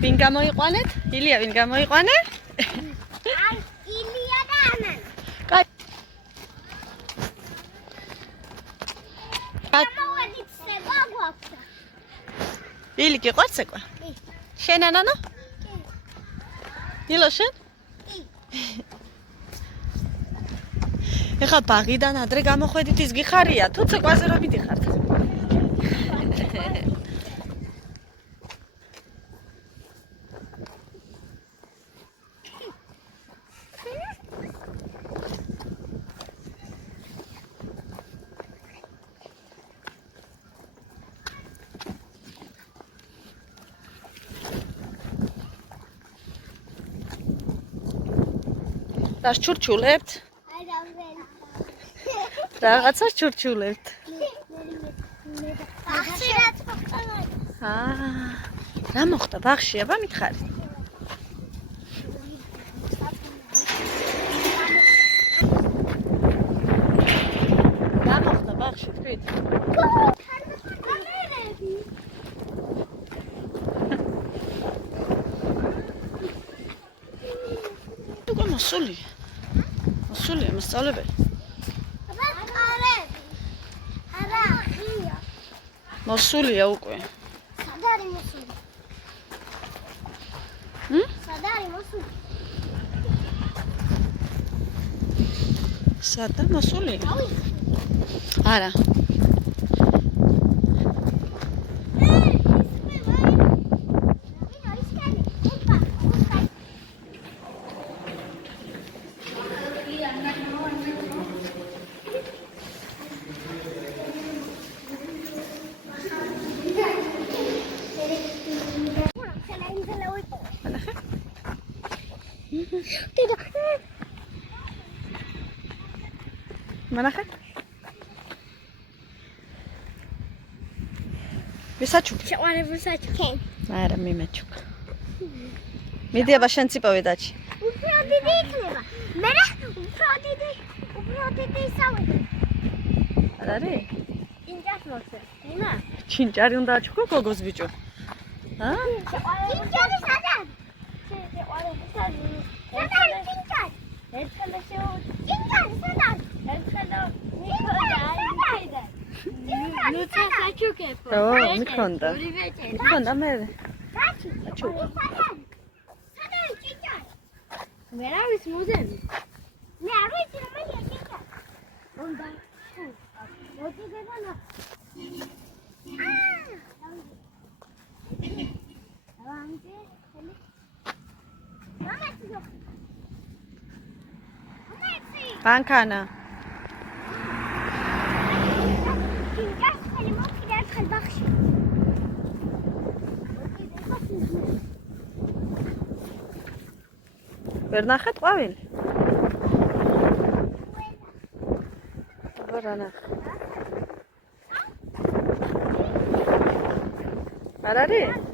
ვინ გამოიყვანეთ? ილია ვინ გამოიყვანე? ილია და ანა. გამოვედით სეკვა გვაქვს. ილი გიყვარს სეკვა? კი. შენ ანანო? კი. ილო შენ? კი. ეხლა ბაღიდან ადრე გამოხვედით ის გიხარია თუ ცეკვაზე რომ მიდიხართ? რას ჩურჩულებთ? არა ვერ. რაღაცას ჩურჩულებთ. ახშირად მოხდა. რა მოხდა ბაღში? აბა მითხარი. რა მოხდა ბაღში თქვით? უკვე მოსულია. მოსულია მოსწავლებელი. მოსულია უკვე. სად არის მოსული? სად არის მოსული? სადა მოსულია? არა. მანახეთ? ვისაჩუქი? შეყვანებულ საჩუქი. არა, მიმეჩუქ. მიდი აბა შენ ციპოვე დაჩი. უფრო დიდი იქნება. მე უფრო დიდი ისავები. არ არის? ინჯას მოხსე. ენა. ჩინჭარი უნდა აჩუქო გოგოს ბიჭო. ჩინჭარი სად არის? შეყვანებულ საჩუქი. სად არის ჩინჭარი? ერთხელ ჩინჭარი სად არის? ერთხელ ნუცა საჩუქებო. მიქონდა. მიქონდა მე. საჩუქი. სად არის ჩინჭარი? მე რა ვიცი მუზეუმი. მე არ ვიცი რომელია ჩინჭარი. უნდა. მოდი გეუბნა. ბანკანა. ვერ ნახეთ ყვავილი? ვერ ნახე. არ არის?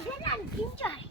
Adnan, pincar.